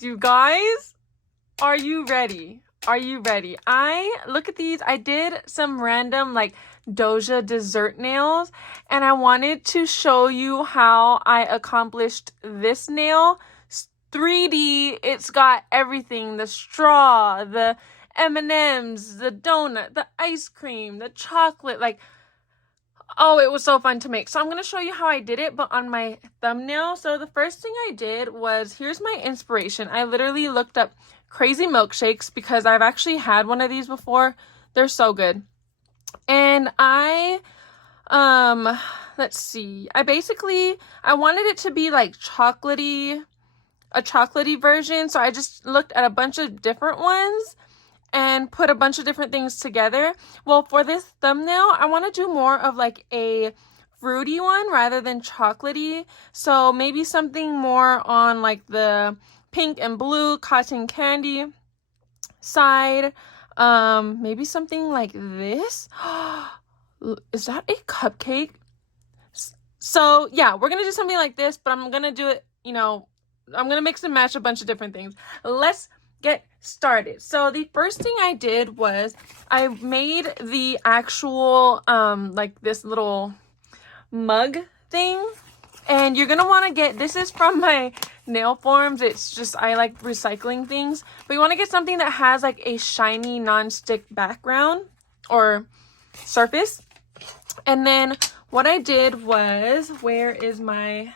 You guys, are you ready? Are you ready? Look at these. I did some random like Doja dessert nails, and I wanted to show you how I accomplished this nail. 3D, it's got everything, the straw, the M&Ms, the donut, the ice cream, the chocolate, like, oh, it was so fun to make. So I'm going to show you how I did it, but on my thumbnail. So the first thing I did was, here's my inspiration. I literally looked up crazy milkshakes because I've actually had one of these before. They're so good. And let's see. I wanted it to be like chocolatey, a chocolatey version. So I just looked at a bunch of different ones and put a bunch of different things together. Well, for this thumbnail, I want to do more of like a fruity one rather than chocolatey. So maybe something more on like the pink and blue cotton candy side. Maybe something like this. Is that a cupcake? So yeah, we're gonna do something like this, but I'm gonna do it, I'm gonna mix and match a bunch of different things. Let's get started. So the first thing I did was I made the actual like this little mug thing, and you're gonna want to get, this is from my nail forms. It's just, I like recycling things, but you want to get something that has like a shiny non-stick background or surface. And then what I did was, I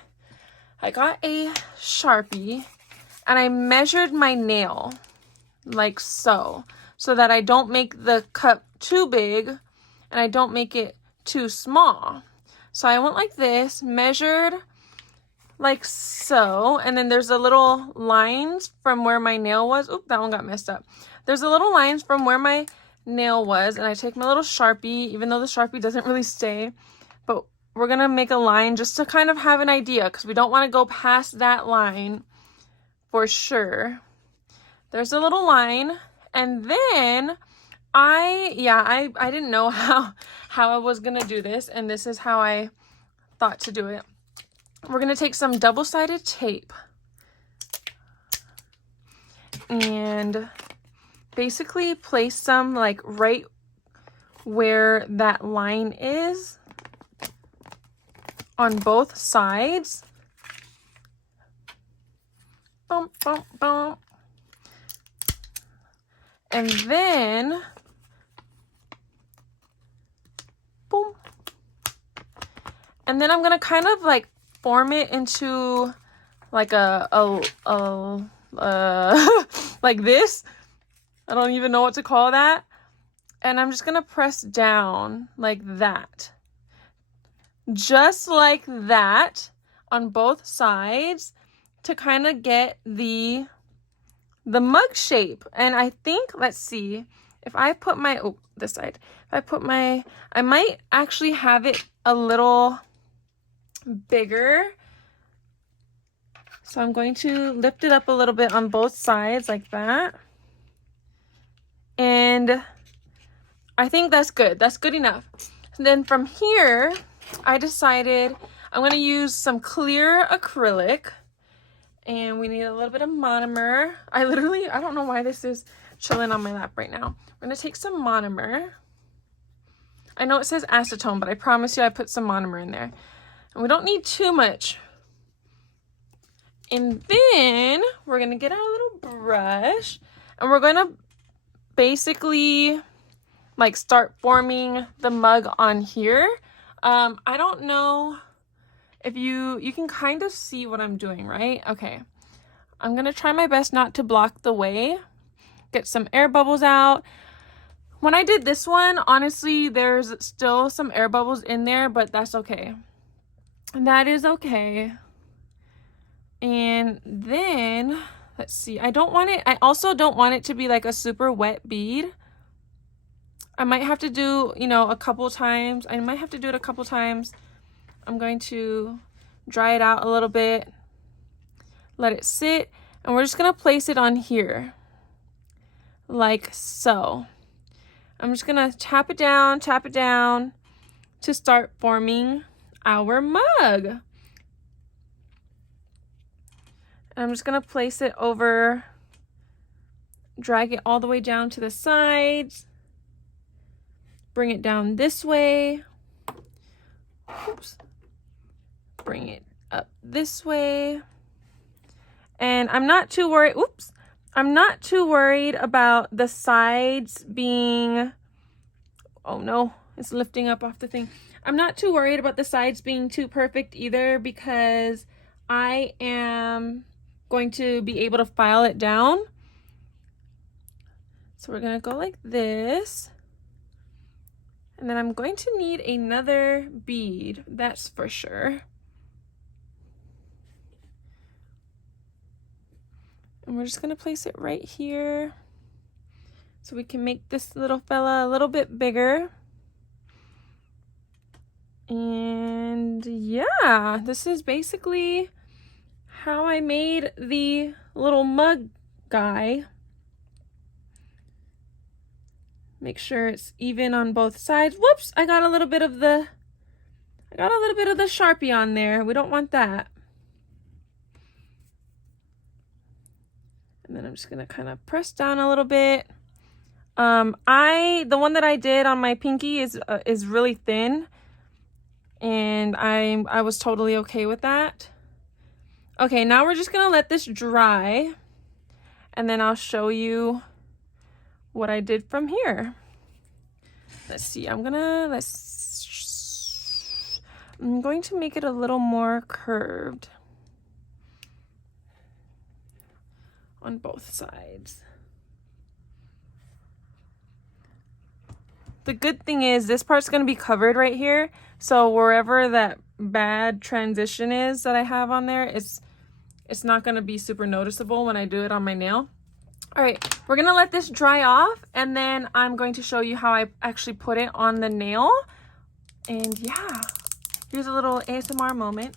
got a Sharpie and I measured my nail like so that I don't make the cup too big and I don't make it too small. So I went like this, measured like so, and then there's a little lines from where my nail was. Oop, that one got messed up. There's a little lines from where my nail was, and I take my little Sharpie, even though the Sharpie doesn't really stay, but we're gonna make a line just to kind of have an idea, because we don't want to go past that line for sure. There's a little line, and then I didn't know how I was gonna do this, and this is how I thought to do it. We're gonna take some double-sided tape and basically place some like right where that line is on both sides. Bump, bump, bump. And then, boom. And then I'm gonna kind of like form it into like like this. I don't even know what to call that. And I'm just gonna press down like that. Just like that on both sides to kind of get the mug shape. And I think, let's see, if I put my, this side, I might actually have it a little bigger. So I'm going to lift it up a little bit on both sides like that. And I think that's good. That's good enough. And then from here, I decided I'm going to use some clear acrylic. And we need a little bit of monomer. I don't know why this is chilling on my lap right now. We're going to take some monomer. I know it says acetone, but I promise you I put some monomer in there. And we don't need too much. And then we're going to get our little brush. And we're going to basically like start forming the mug on here. I don't know if you can kind of see what I'm doing, right? Okay. I'm going to try my best not to block the way. Get some air bubbles out. When I did this one, honestly, there's still some air bubbles in there, but that's okay. That is okay. And then, let's see. I also don't want it to be like a super wet bead. I might have to do, a couple times. I might have to do it a couple times. I'm going to dry it out a little bit, let it sit, and we're just going to place it on here, like so. I'm just going to tap it down to start forming our mug. And I'm just gonna place it over, drag it all the way down to the sides, bring it down this way. Oops. Bring it up this way. And I'm not too worried, oops. I'm not too worried about the sides being, oh no, it's lifting up off the thing. I'm not too worried about the sides being too perfect either, because I am going to be able to file it down. So we're gonna go like this. And then I'm going to need another bead, that's for sure. And we're just gonna place it right here so we can make this little fella a little bit bigger. And yeah, this is basically how I made the little mug guy. Make sure it's even on both sides. Whoops, I got a little bit of the Sharpie on there. We don't want that. And then I'm just gonna kind of press down a little bit. The one that I did on my pinky is really thin, and I was totally okay with that. Okay, now we're just gonna let this dry, and then I'll show you what I did from here. Let's see, I'm going to make it a little more curved on both sides. The good thing is this part's going to be covered right here, so wherever that bad transition is that I have on there, it's not going to be super noticeable when I do it on my nail. All right, we're gonna let this dry off, and then I'm going to show you how I actually put it on the nail. And yeah, here's a little ASMR moment.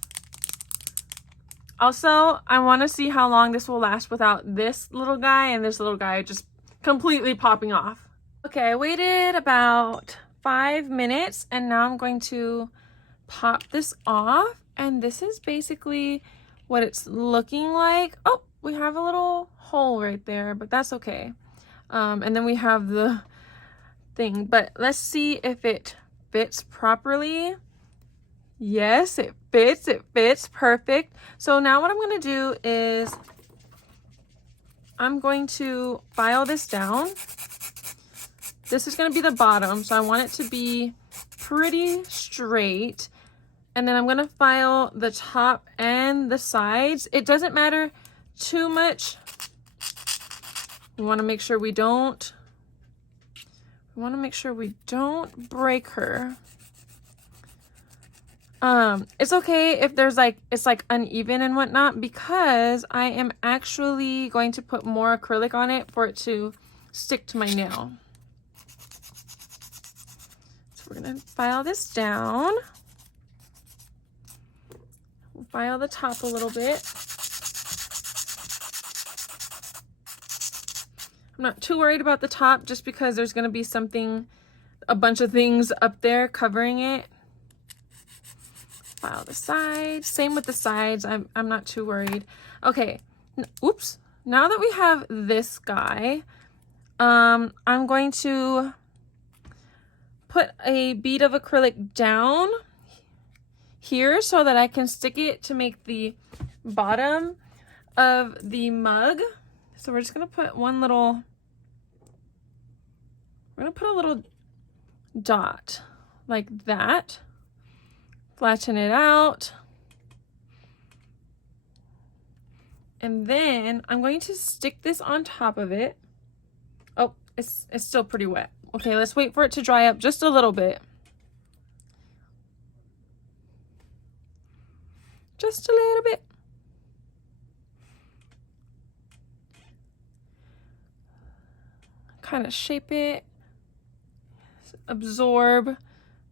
Also, I want to see how long this will last without this little guy and this little guy just completely popping off. Okay, I waited about 5 minutes, and now I'm going to pop this off, and this is basically what it's looking like. Oh, we have a little hole right there, but that's okay. And then we have the thing, but let's see if it fits properly. Yes, it fits perfect. So now what I'm going to do is I'm going to file this down. This is going to be the bottom, so I want it to be pretty straight. And then I'm going to file the top and the sides. It doesn't matter too much. We want to make sure we don't break her. It's okay if there's it's uneven and whatnot, because I am actually going to put more acrylic on it for it to stick to my nail. So we're gonna file this down. We'll file the top a little bit. I'm not too worried about the top, just because there's gonna be a bunch of things up there covering it. File the sides. Same with the sides. I'm not too worried. Okay. Oops. Now that we have this guy, I'm going to put a bead of acrylic down here so that I can stick it to make the bottom of the mug. So we're just gonna put we're gonna put a little dot like that. Flatten it out. And then I'm going to stick this on top of it. Oh, it's still pretty wet. Okay, let's wait for it to dry up just a little bit. Just a little bit. Kind of shape it. Absorb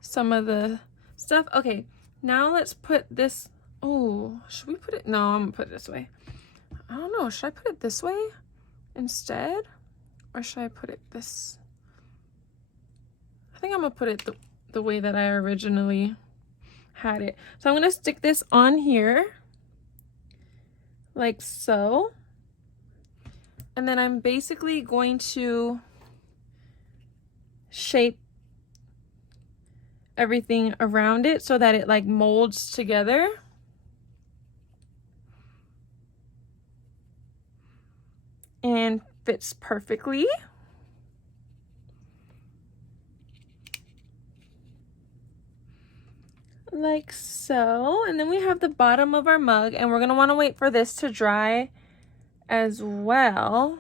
some of the stuff. Okay, now let's put this. Oh, should we put it? No, I'm gonna put it this way. I don't know. Should I put it this way instead? Or should I put it this? I think I'm gonna put it the way that I originally had it. So I'm gonna stick this on here like so. And then I'm basically going to shape everything around it so that it like molds together. And fits perfectly. Like so. And then we have the bottom of our mug, and we're gonna want to wait for this to dry as well.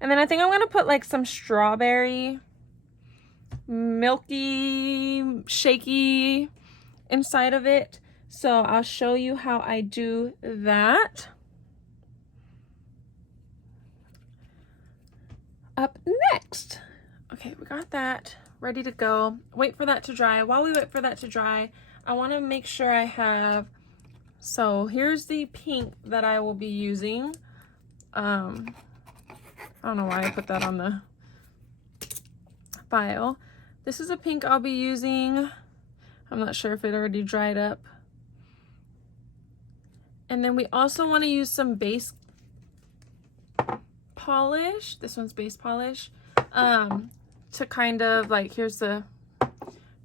And then I think I'm gonna put like some strawberry, milky, shaky inside of it. So I'll show you how I do that. Up next. Okay, we got that ready to go. Wait for that to dry. While we wait for that to dry, I want to make sure I have, so here's the pink that I will be using. I don't know why I put that on the file. This is a pink I'll be using. I'm not sure if it already dried up. And then we also want to use some base polish. This one's base polish. To kind of like, here's the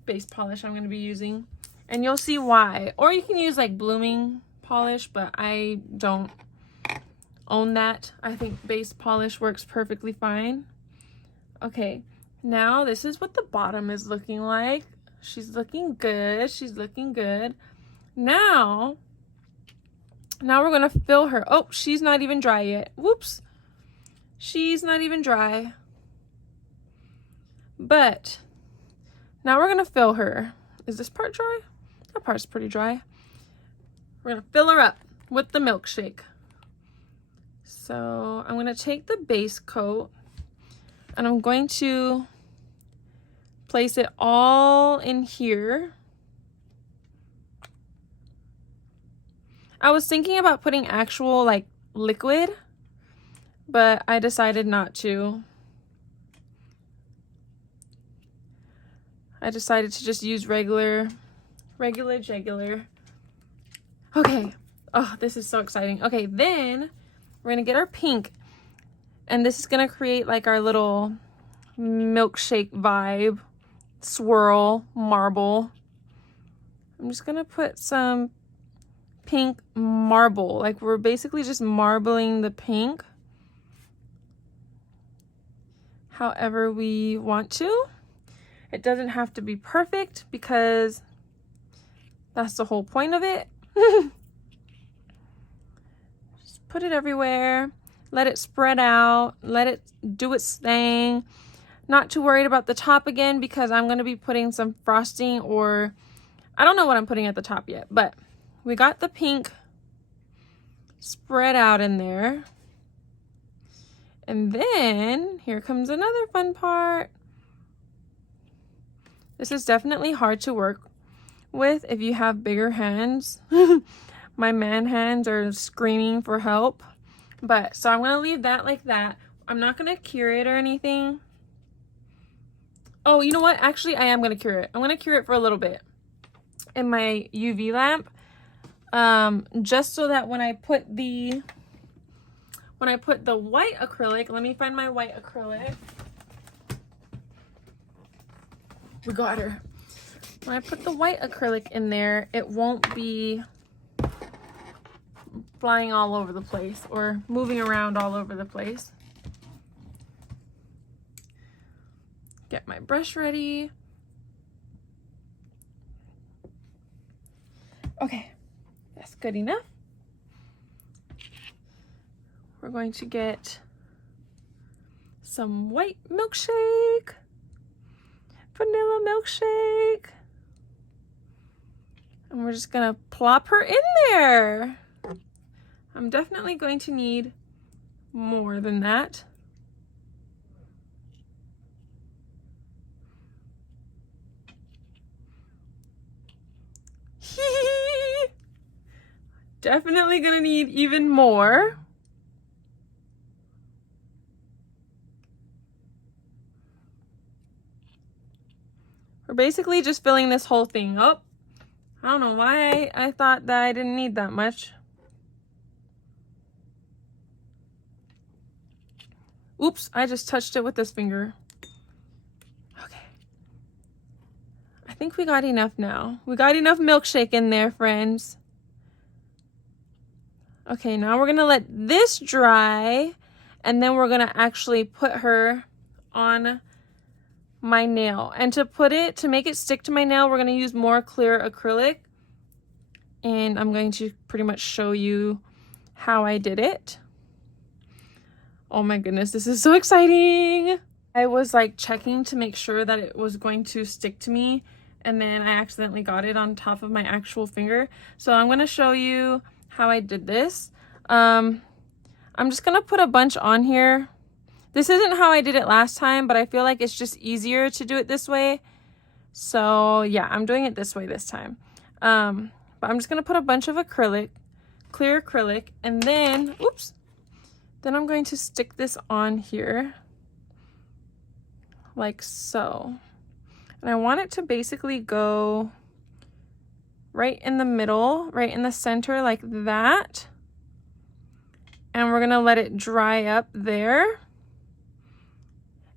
base polish I'm going to be using. And you'll see why. Or you can use like blooming polish, but I don't own that. I think base polish works perfectly fine. Okay, now this is what the bottom is looking like. She's looking good. She's looking good. Now we're gonna fill her. Oh, she's not even dry yet. Whoops. She's not even dry. But now we're gonna fill her. Is this part dry? That part's pretty dry. We're gonna fill her up with the milkshake. So I'm gonna take the base coat and I'm going to place it all in here. I was thinking about putting actual like liquid, but I decided not to. I decided to just use regular. Okay. Oh, this is so exciting. Okay, then we're gonna get our pink, and this is gonna create like our little milkshake vibe, swirl, marble. I'm just gonna put some pink marble. Like we're basically just marbling the pink however we want to. It doesn't have to be perfect because that's the whole point of it. Just put it everywhere. Let it spread out. Let it do its thing. Not too worried about the top again because I'm going to be putting some frosting, or I don't know what I'm putting at the top yet, but we got the pink spread out in there. And then here comes another fun part. This is definitely hard to work with if you have bigger hands. My man hands are screaming for help. But so I'm going to leave that like that. I'm not going to cure it or anything. Oh, you know what? Actually, I am going to cure it. I'm going to cure it for a little bit in my UV lamp. Just so that when I put the white acrylic, let me find my white acrylic. We got her. When I put the white acrylic in there, it won't be flying all over the place or moving around all over the place. Get my brush ready. Okay, that's good enough. We're going to get some white milkshake, vanilla milkshake, and we're just gonna plop her in there. I'm definitely going to need more than that. Definitely gonna need even more. We're basically just filling this whole thing up. I don't know why I thought that I didn't need that much. Oops, I just touched it with this finger. Okay. I think we got enough now. We got enough milkshake in there, friends. Okay, now we're gonna let this dry, and then we're gonna actually put her on my nail. And to make it stick to my nail, we're gonna use more clear acrylic. And I'm going to pretty much show you how I did it. Oh my goodness, this is so exciting. I was like checking to make sure that it was going to stick to me, and then I accidentally got it on top of my actual finger. So I'm gonna show you how I did this. I'm just gonna put a bunch on here. This isn't how I did it last time, but I feel like it's just easier to do it this way. So yeah, I'm doing it this way this time. But I'm just gonna put a bunch of acrylic, clear acrylic, and then, oops, then I'm going to stick this on here like so. And I want it to basically go right in the middle, right in the center like that. And we're gonna let it dry up there.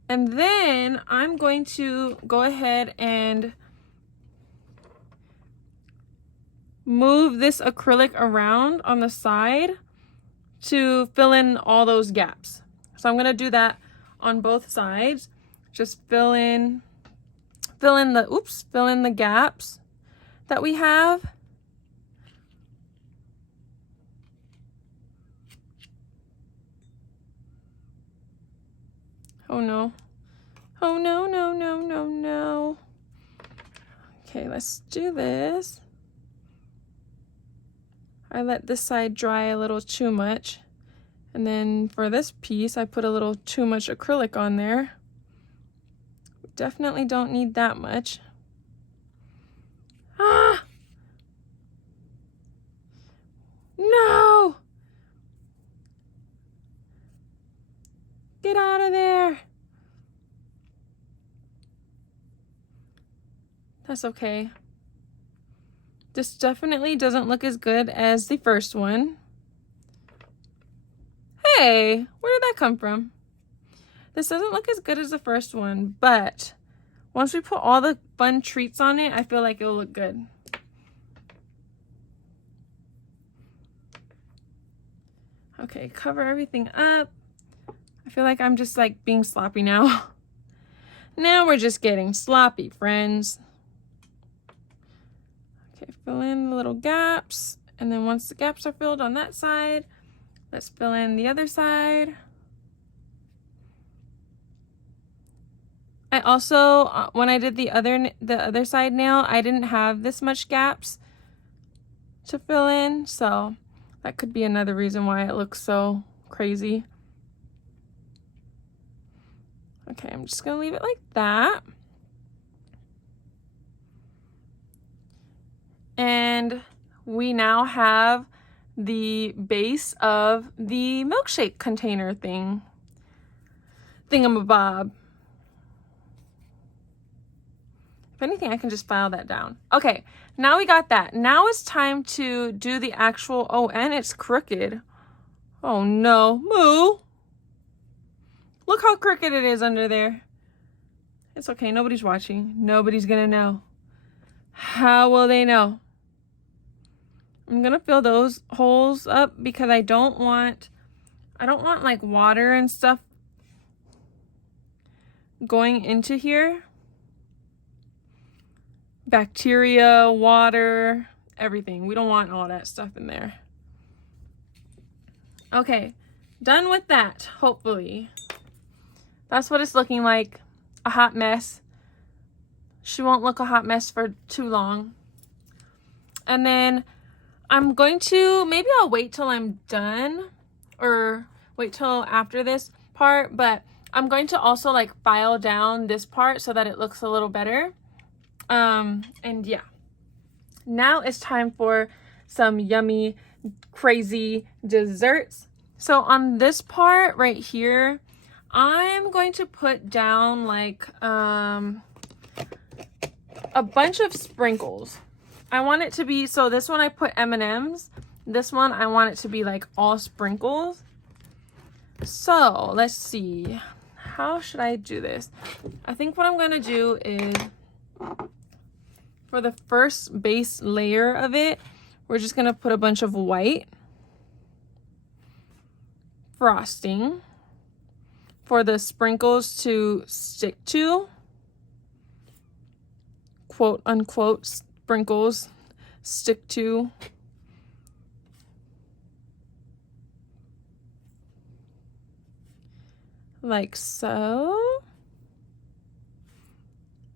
And then I'm going to go ahead and move this acrylic around on the side to fill in all those gaps. So I'm gonna do that on both sides. Just fill in the gaps that we have. Oh no. Oh no, no, no, no, no. Okay, let's do this. I let this side dry a little too much. And then for this piece, I put a little too much acrylic on there. Definitely don't need that much. Ah! No! Get out of there! That's okay. This definitely doesn't look as good as the first one. Hey, where did that come from? This doesn't look as good as the first one, but once we put all the fun treats on it, I feel like it'll look good. Okay, cover everything up. I feel like I'm just like being sloppy now. Now we're just getting sloppy, friends. Okay, fill in the little gaps. And then once the gaps are filled on that side, let's fill in the other side. I also, when I did the other side nail, I didn't have this much gaps to fill in, so that could be another reason why it looks so crazy. Okay, I'm just gonna leave it like that. And we now have the base of the milkshake container thingamabob. If anything, I can just file that down. Okay, now we got that. Now it's time to do the actual, oh, and it's crooked. Oh no, Moo. Look how crooked it is under there. It's okay, nobody's watching. Nobody's gonna know. How will they know? I'm gonna fill those holes up because I don't want like water and stuff going into here. Bacteria, water, everything. We don't want all that stuff in there. Okay, done with that, hopefully. That's what it's looking like, a hot mess. She won't look a hot mess for too long. And then I'm going to, maybe I'll wait till I'm done or wait till after this part, but I'm going to also like file down this part so that it looks a little better. And yeah, now it's time for some yummy, crazy desserts. So on this part right here, I'm going to put down like, a bunch of sprinkles. I want it to be, so this one I put M&Ms. This one I want it to be like all sprinkles. So let's see. How should I do this? I think what I'm gonna do is, for the first base layer of it, we're just gonna put a bunch of white frosting for the sprinkles to stick to. Quote unquote sprinkles stick to. Like so.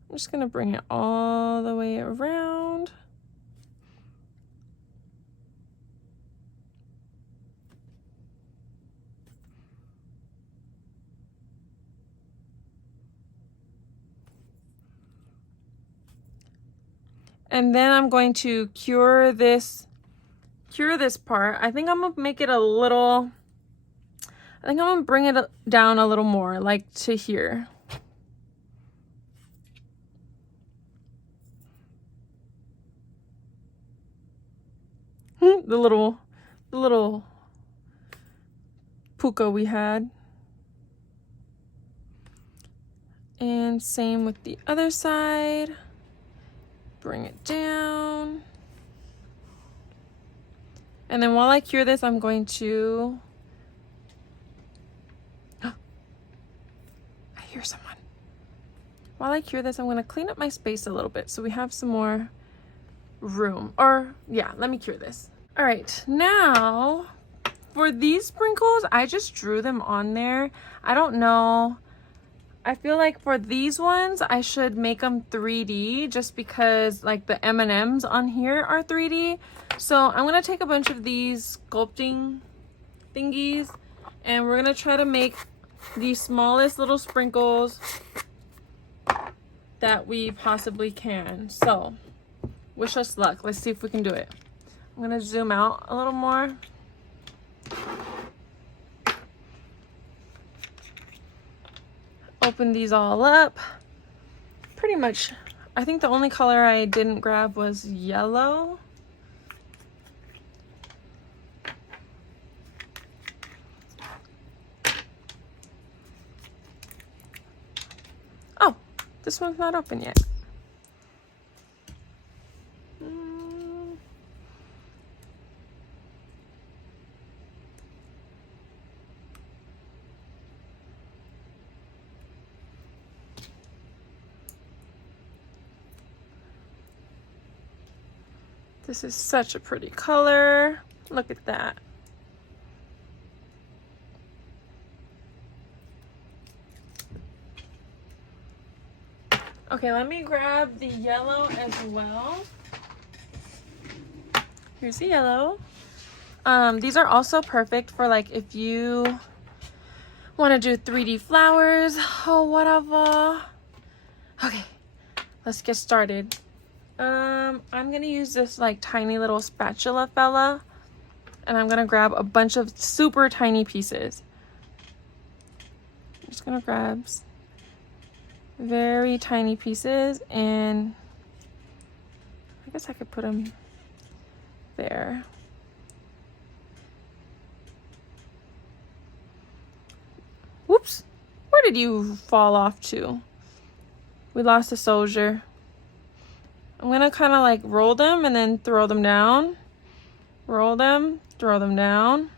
I'm just gonna bring it all the way around. And then I'm going to cure this part. I think I'm gonna make it a little, I think I'm gonna bring it down a little more, like to here. The little puka we had. And same with the other side. Bring it down. And then while I cure this, I'm going to, I hear someone. While I cure this, I'm going to clean up my space a little bit so we have some more room. Or yeah, let me cure this. All right, now for these sprinkles, I just drew them on there. I don't know. I feel like for these ones, I should make them 3D just because like the M&Ms on here are 3D. So I'm gonna take a bunch of these sculpting thingies and we're gonna try to make the smallest little sprinkles that we possibly can. So wish us luck. Let's see if we can do it. I'm gonna zoom out a little more. Open these all up. Pretty much, I think the only color I didn't grab was yellow. Oh, this one's not open yet. This is such a pretty color. Look at that. Okay, let me grab the yellow as well. Here's the yellow. These are also perfect for like if you want to do 3D flowers or whatever. Okay, let's get started. I'm gonna use this like tiny little spatula fella and I'm gonna grab a bunch of super tiny pieces. I'm just gonna grab very tiny pieces and I guess I could put them there. Whoops, where did you fall off to? We lost a soldier. I'm gonna kind of like roll them and then throw them down. Roll them, throw them down.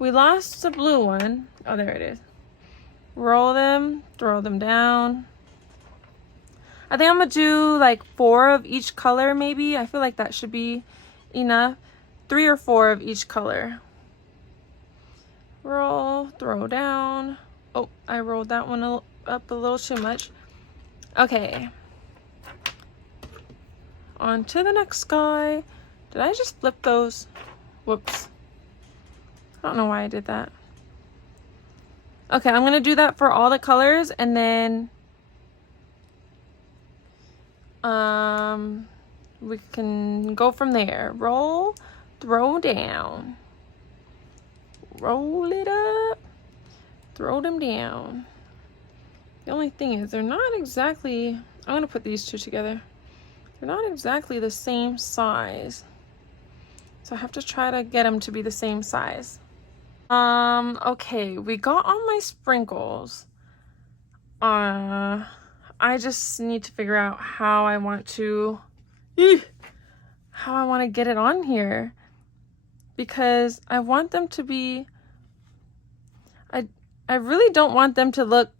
We lost the blue one. Oh, there it is. Roll them, throw them down. I think I'm gonna do like 4 of each color maybe. I feel like that should be enough. 3 or 4 of each color. Roll, throw down. Oh, I rolled that one up a little too much. Okay. On to the next guy. Did I just flip those? Whoops. I don't know why I did that. Okay, I'm gonna do that for all the colors and then we can go from there. Roll, throw down. Roll it up, throw them down. The only thing is they're not exactly, I'm gonna put these two together. they're not exactly the same size. So I have to try to get them to be the same size. Okay, we got on my sprinkles. I just need to figure out how I want to get it on here, because I want them to be, I really don't want them to look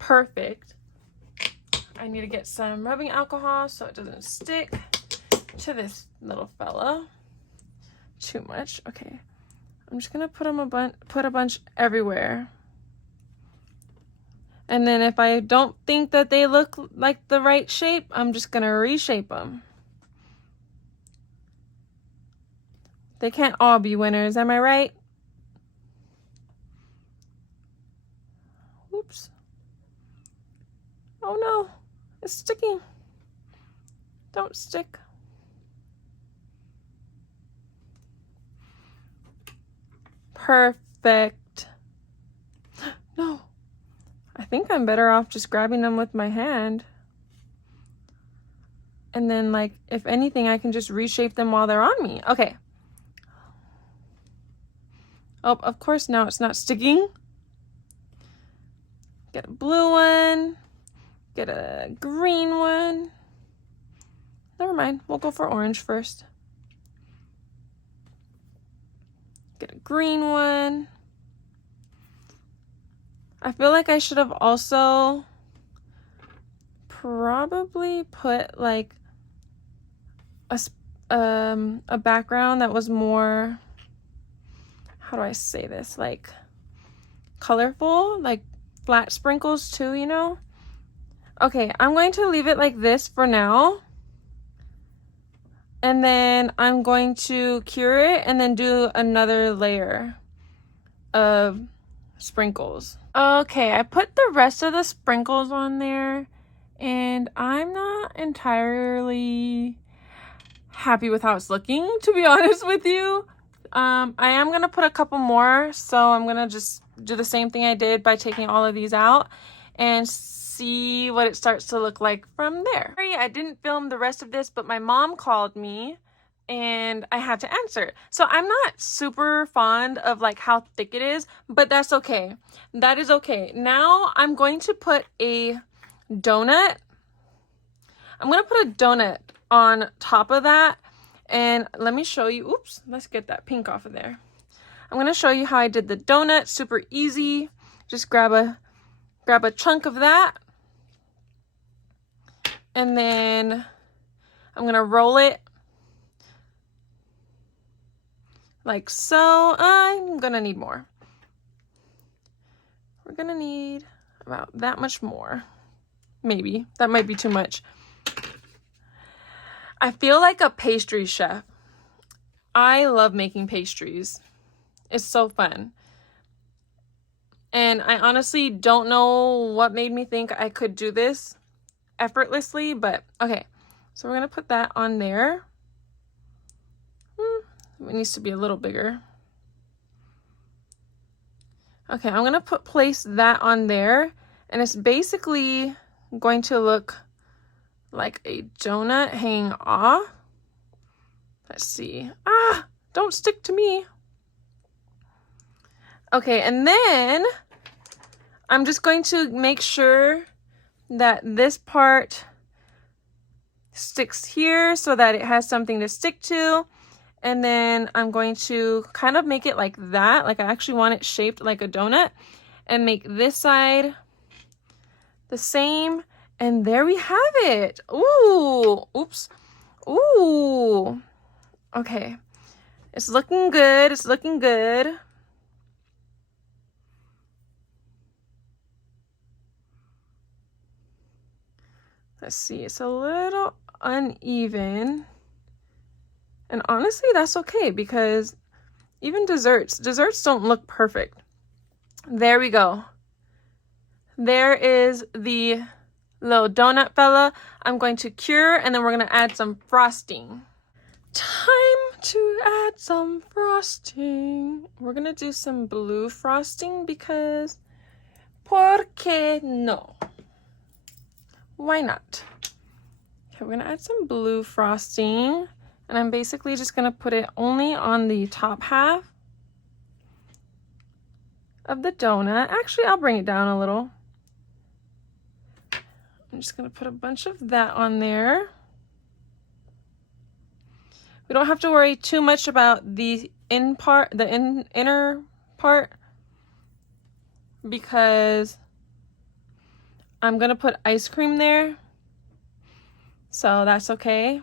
perfect. I need to get some rubbing alcohol so it doesn't stick to this little fella too much. Okay, I'm just gonna put a bunch everywhere. And then if I don't think that they look like the right shape, I'm just gonna reshape them. They can't all be winners, am I right? Oops. Oh no, it's sticking. Don't stick. Perfect. No. I think I'm better off just grabbing them with my hand. And then, like, if anything, I can just reshape them while they're on me. Okay. Oh, of course now it's not sticking. Get a blue one. Get a green one. Never mind. We'll go for orange first. Get a green one. I feel like I should have also probably put like a background that was more, how do I say this, like colorful, like flat sprinkles too, you know? Okay, I'm going to leave it like this for now. And then I'm going to cure it and then do another layer of sprinkles. Okay, I put the rest of the sprinkles on there and I'm not entirely happy with how it's looking, to be honest with you. I am gonna put a couple more, so I'm gonna just do the same thing I did by taking all of these out and see what it starts to look like from there. Sorry, I didn't film the rest of this, but my mom called me and I had to answer. So I'm not super fond of like how thick it is, but that's okay. That is okay. Now I'm going to put a donut. I'm gonna put a donut on top of that, and let me show you. Oops, let's get that pink off of there. I'm gonna show you how I did the donut. Super easy. Just grab a chunk of that, and then I'm gonna roll it like so. I'm gonna need more. We're gonna need about that much more. Maybe that might be too much. I feel like a pastry chef. I love making pastries. It's so fun. And I honestly don't know what made me think I could do this effortlessly, but okay. So we're gonna put that on there. It needs to be a little bigger. Okay, I'm gonna place that on there, and it's basically going to look like a donut hanging off. Let's see. Don't stick to me. Okay, and then I'm just going to make sure that this part sticks here so that it has something to stick to. And then I'm going to kind of make it like that. Like I actually want it shaped like a donut, and make this side the same. And there we have it. Ooh, oops. Ooh. Okay. It's looking good. It's looking good. Let's see. It's a little uneven. And honestly, that's okay, because even desserts don't look perfect. There we go. There is the little donut fella. I'm going to cure, and then we're going to add some frosting. Time to add some frosting. We're going to do some blue frosting because ¿por qué no? Why not? Okay, we're gonna add some blue frosting, and I'm basically just gonna put it only on the top half of the donut. Actually, I'll bring it down a little. I'm just gonna put a bunch of that on there. We don't have to worry too much about the inner part, because I'm gonna put ice cream there, so that's okay.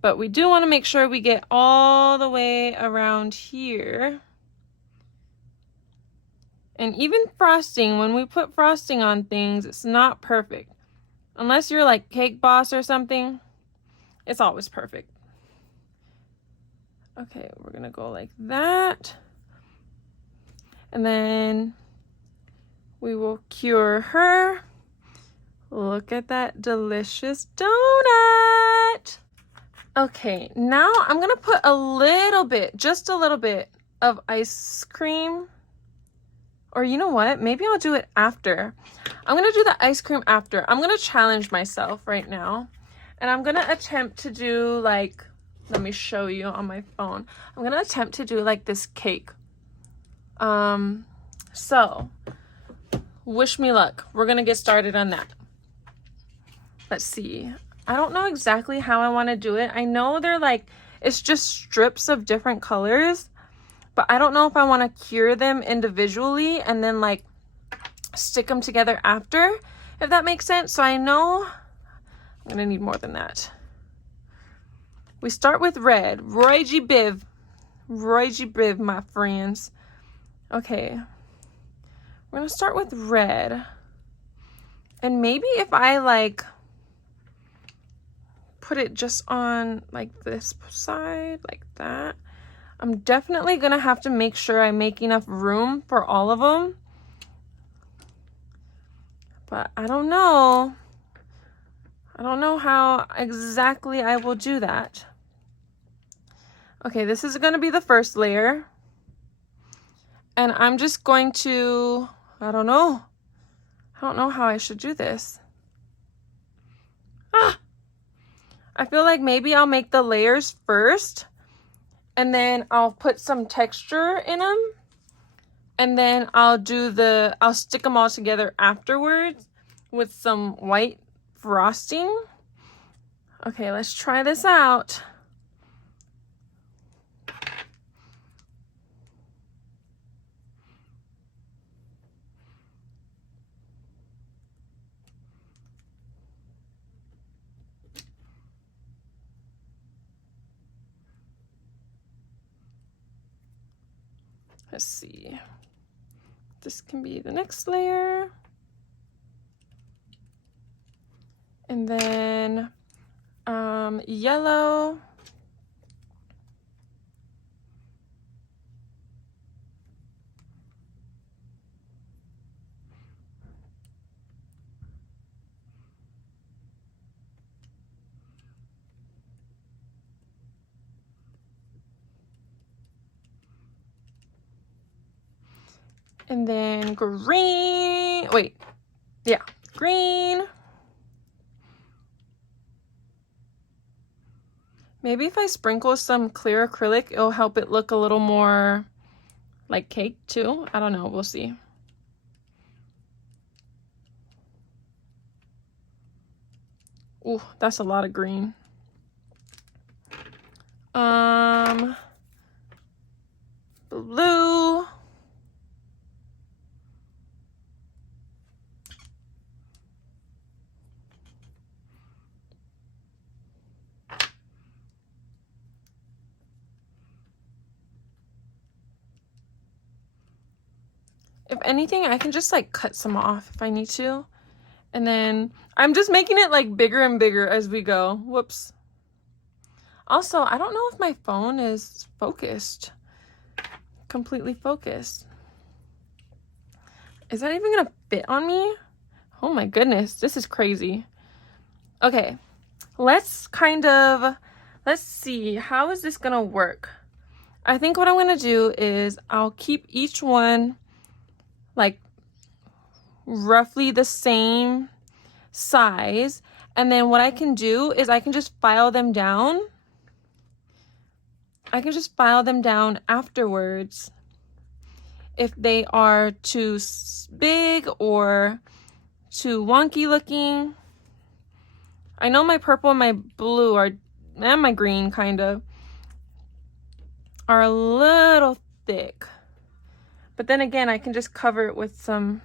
But we do want to make sure we get all the way around here. And even frosting, when we put frosting on things, it's not perfect. Unless you're like Cake Boss or something, it's always perfect. Okay, we're gonna go like that. And then we will cure her. Look at that delicious donut. Okay, now I'm gonna put a little bit, just a little bit of ice cream. Or you know what? Maybe I'll do it after. I'm gonna do the ice cream after. I'm gonna challenge myself right now. And I'm gonna attempt to do like, let me show you on my phone. I'm gonna attempt to do like this cake. So wish me luck. We're gonna get started on that. Let's see. I don't know exactly how I want to do it. I know they're like, it's just strips of different colors, but I don't know if I want to cure them individually and then like stick them together after, if that makes sense. So I know I'm gonna need more than that. We start with red. Roy G. Biv, my friends. Okay, we're gonna start with red. And maybe if I like put it just on like this side, like that. I'm definitely gonna have to make sure I make enough room for all of them. But I don't know. I don't know how exactly I will do that. Okay, this is gonna be the first layer. And I'm just going to, I don't know how I should do this. I feel like maybe I'll make the layers first, and then I'll put some texture in them, and then I'll stick them all together afterwards with some white frosting. Okay, let's try this out. Let's see. This can be the next layer. And then yellow. And then green. Wait. Yeah, green. Maybe if I sprinkle some clear acrylic, it'll help it look a little more like cake too. I don't know. We'll see. Ooh, that's a lot of green. Blue. If anything, I can just like cut some off if I need to. And then I'm just making it like bigger and bigger as we go. Whoops. Also, I don't know if my phone is focused. Completely focused. Is that even gonna fit on me? Oh my goodness, this is crazy. Okay, let's see, how is this gonna work? I think what I'm gonna do is I'll keep each one like roughly the same size, And then what I can do is I can just file them down. I can just file them down afterwards if they are too big or too wonky looking. I know my purple and my blue are, and my green kind of, are a little thick. But then again, I can just cover it with some,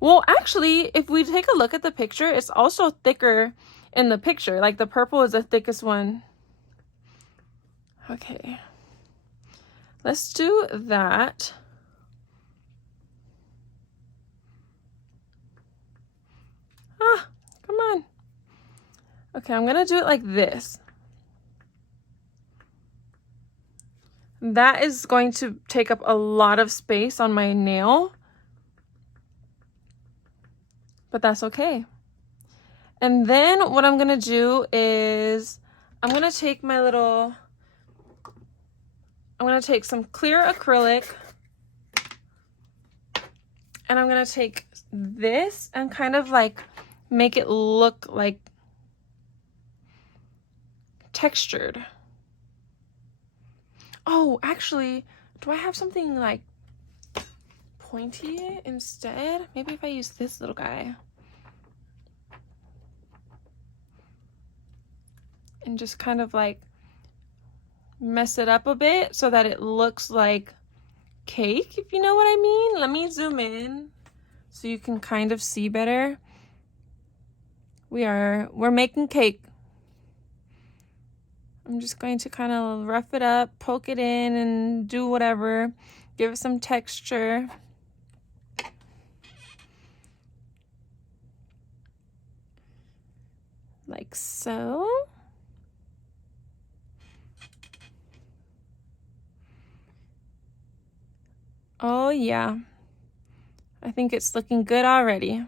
well, actually, if we take a look at the picture, it's also thicker in the picture. Like the purple is the thickest one. Okay. Let's do that. Ah, come on. Okay, I'm gonna do it like this. That is going to take up a lot of space on my nail, but that's okay. And then what I'm gonna do is I'm gonna take my little, I'm gonna take some clear acrylic, and I'm gonna take this and kind of like make it look like textured. Oh, actually, do I have something like pointy instead? Maybe if I use this little guy. And just kind of like mess it up a bit so that it looks like cake, if you know what I mean. Let me zoom in so you can kind of see better. We're making cake. I'm just going to kind of rough it up, poke it in, and do whatever. Give it some texture. Like so. Oh yeah. I think it's looking good already.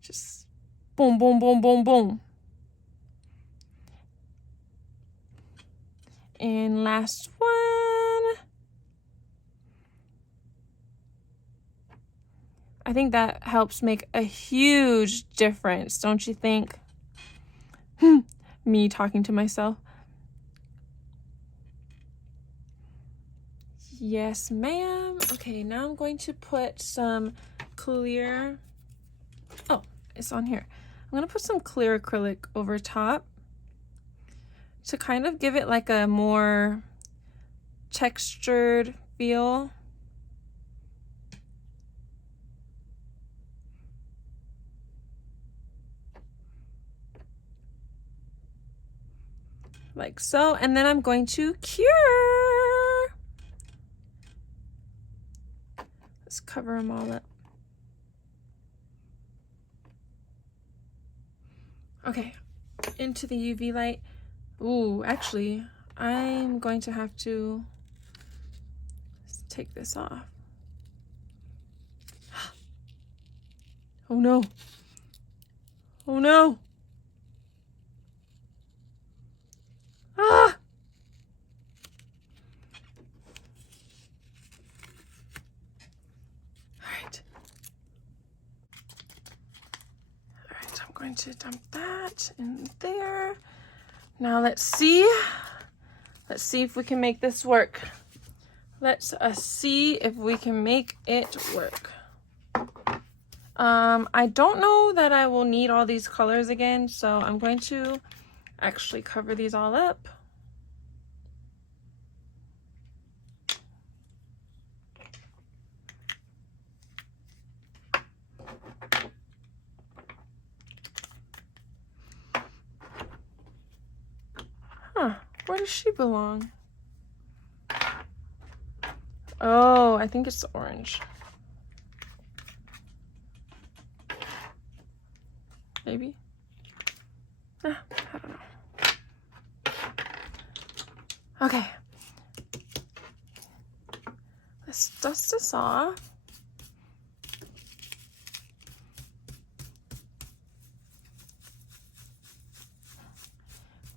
Just boom, boom, boom, boom, boom. And last one. I think that helps make a huge difference, don't you think? Me talking to myself. Yes, ma'am. Okay, now I'm going to put some clear, oh, it's on here. I'm gonna put some clear acrylic over top to kind of give it like a more textured feel. Like so, and then I'm going to cure. Let's cover them all up. Okay, into the UV light. Ooh, actually, I'm going to have to take this off. Oh no. Oh no. Ah! Alright. Alright, I'm going to dump that in there. Now let's see. Let's see if we can make this work. Let's see if we can make it work. I don't know that I will need all these colors again, so I'm going to actually cover these all up. Huh, where does she belong? Oh, I think it's the orange. Maybe? I don't know. Okay. Let's dust this off.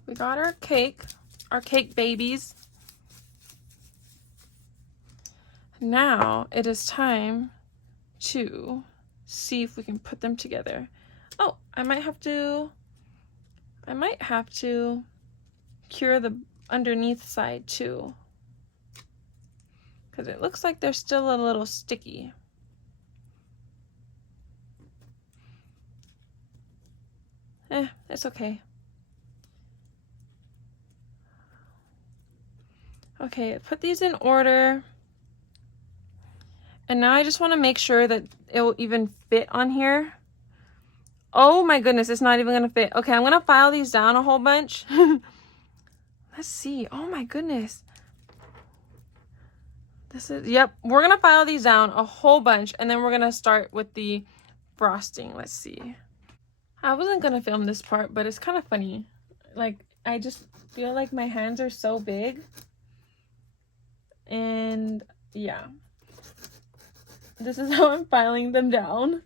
We got our cake babies. Now it is time to see if we can put them together. Oh, I might have to cure the underneath side too, because it looks like they're still a little sticky. It's okay. Okay, put these in order. And now I just want to make sure that it will even fit on here. Oh my goodness, it's not even going to fit. Okay, I'm going to file these down a whole bunch. Let's see. Oh my goodness. Yep, we're going to file these down a whole bunch, and then we're going to start with the frosting. Let's see. I wasn't going to film this part, but it's kind of funny. Like, I just feel like my hands are so big. And yeah. This is how I'm filing them down.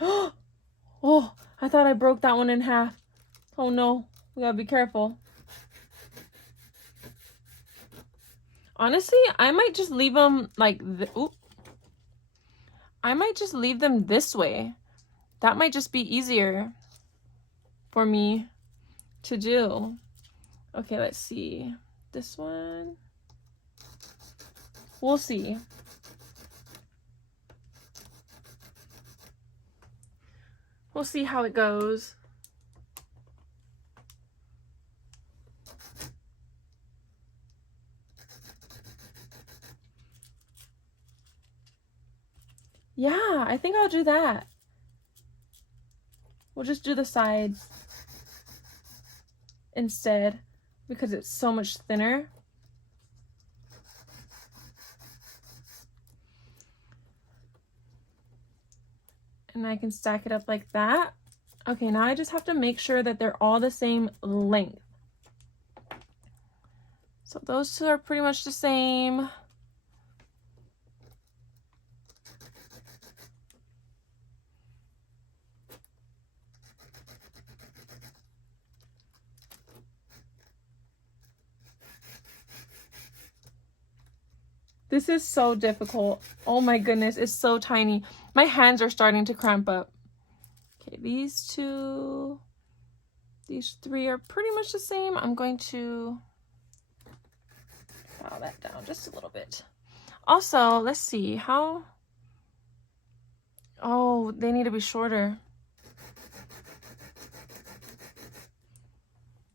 Oh, I thought I broke that one in half. Oh no, we gotta be careful. Honestly, I might just leave them like I might just leave them this way. That might just be easier for me to do. Okay, let's see. This one. We'll see. We'll see how it goes. Yeah, I think I'll do that. We'll just do the sides instead because it's so much thinner. And I can stack it up like that. Okay, now I just have to make sure that they're all the same length. So those two are pretty much the same. This is so difficult. Oh my goodness, it's so tiny. My hands are starting to cramp up. Okay, these two, these three are pretty much the same. I'm going to file that down just a little bit. Also, let's see how, oh, they need to be shorter.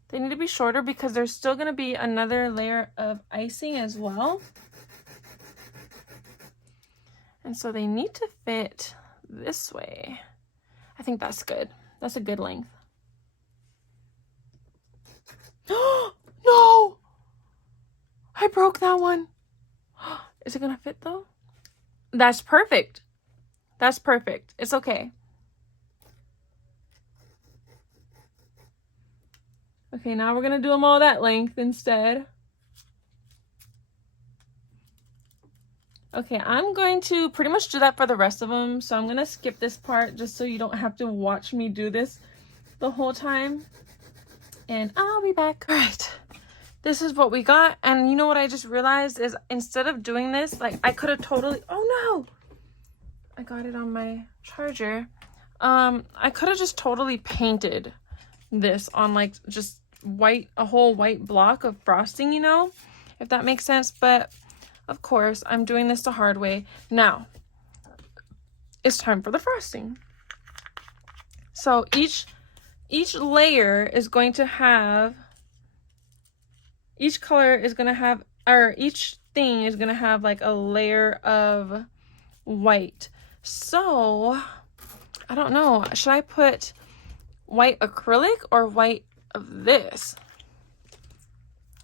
They need to be shorter because there's still going to be another layer of icing as well. And so they need to fit this way. I think that's good. That's a good length. No! I broke that one. Is it gonna fit though? That's perfect. That's perfect. It's okay. Okay, now we're gonna do them all that length instead. Okay, I'm going to pretty much do that for the rest of them. So I'm gonna skip this part just so you don't have to watch me do this the whole time. And I'll be back. All right. This is what we got, and you know what I just realized is instead of doing this, like I could have totally, oh no, I got it on my charger. I could have just totally painted this on like just white, a whole white block of frosting, you know, if that makes sense. But of course, I'm doing this the hard way. Now, it's time for the frosting. So each layer is going to have, each color is going to have, or each thing is going to have like a layer of white. So, I don't know. Should I put white acrylic or white of this?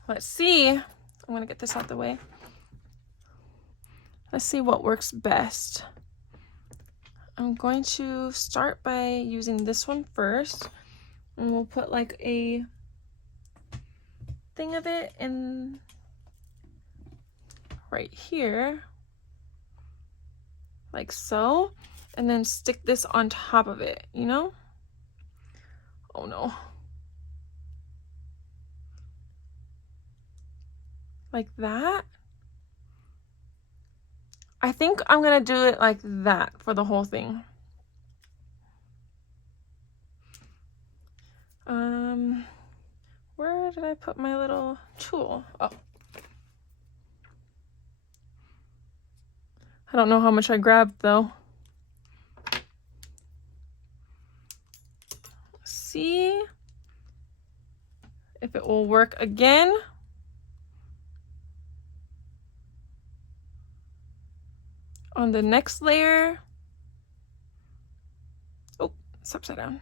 Let's see. I'm going to get this out the way. Let's see what works best. I'm going to start by using this one first. And we'll put like a thing of it in right here, like so, and then stick this on top of it, you know? Oh no. Like that. I think I'm gonna do it like that for the whole thing. Where did I put my little tool? Oh. I don't know how much I grabbed though. See if it will work again. On the next layer. Oh, it's upside down.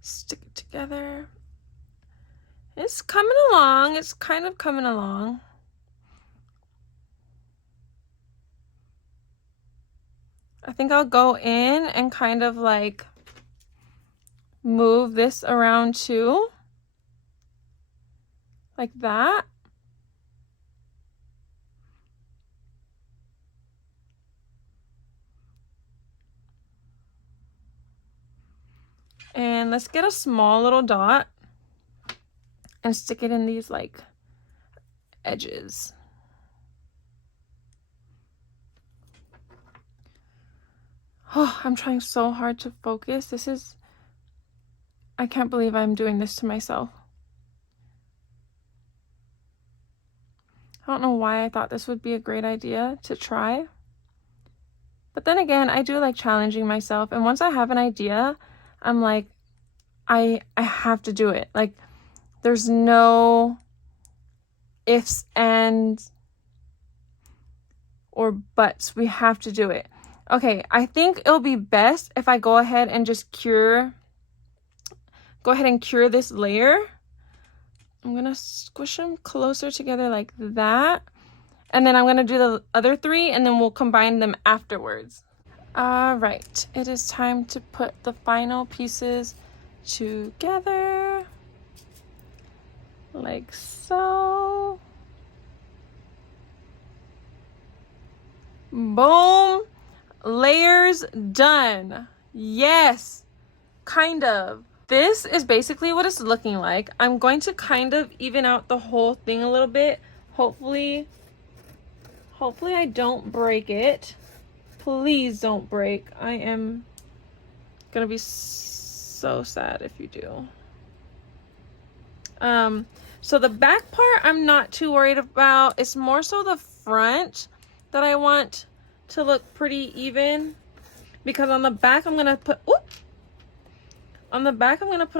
Stick it together. It's coming along. It's kind of coming along. I think I'll go in and kind of like move this around too. Like that. And let's get a small little dot and stick it in these like edges. Oh, I'm trying so hard to focus. I can't believe I'm doing this to myself. I don't know why I thought this would be a great idea to try. But then again, I do like challenging myself. And once I have an idea, I'm like, I have to do it. Like, there's no ifs, ands, or buts. We have to do it. Okay, I think it'll be best if I go ahead and just cure this layer. I'm gonna squish them closer together like that. And then I'm gonna do the other three and then we'll combine them afterwards. All right, it is time to put the final pieces together. Like so. Boom. Layers done. Yes, kind of. This is basically what it's looking like. I'm going to kind of even out the whole thing a little bit. Hopefully I don't break it. Please don't break. I am gonna be so sad if you do. So the back part I'm not too worried about. It's more so the front that I want to look pretty even, because on the back I'm gonna put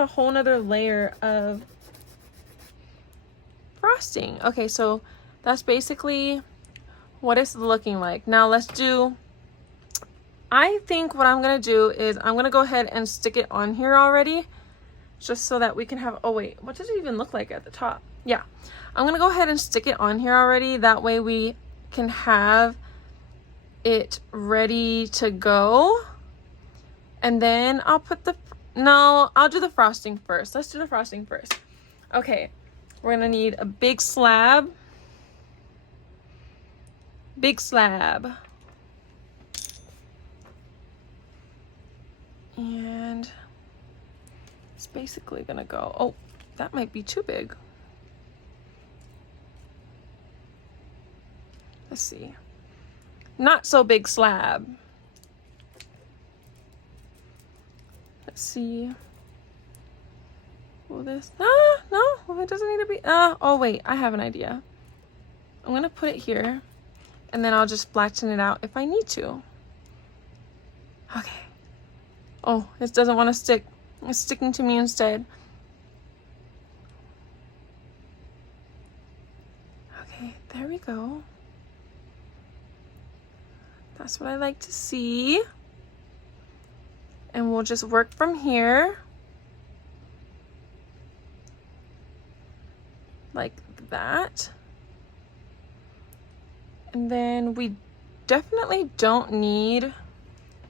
a whole nother layer of frosting. Okay, so that's basically what it's looking like. Now I think what I'm gonna do is I'm gonna go ahead and stick it on here already, just so that we can have, oh wait, what does it even look like at the top? Yeah, I'm gonna go ahead and stick it on here already. That way we can have it ready to go. And then I'll do the frosting first. Let's do the frosting first. Okay, we're gonna need a big slab. And it's basically gonna go, oh, that might be too big. Let's see. Not so big slab. Let's see. Will this, no, it doesn't need to be, oh wait, I have an idea. I'm gonna put it here and then I'll just flatten it out if I need to. Okay. Oh, it doesn't want to stick. It's sticking to me instead. Okay, there we go. That's what I like to see. And we'll just work from here. Like that. And then we definitely don't need